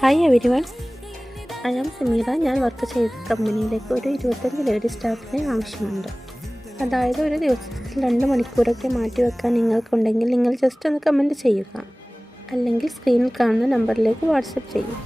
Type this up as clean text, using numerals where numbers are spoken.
Hi everyone, I am Sameera. ഞാൻ work ചെയ്ത കമ്പനിയിലേക്ക് ഒരു 25 ലേഡി സ്റ്റാഫിനെ ആവശ്യമുണ്ട്. അതായത് ഒരു ദിവസത്തിൽ 2 മണിക്കൂറൊക്കെ മാറ്റി വെക്കാൻ നിങ്ങൾക്കുണ്ടെങ്കിൽ നിങ്ങൾ ജസ്റ്റ് ഒന്ന് കമൻറ്റ് ചെയ്യുക, അല്ലെങ്കിൽ സ്ക്രീനിൽ കാണുന്ന നമ്പറിലേക്ക് വാട്സപ്പ് ചെയ്യുക.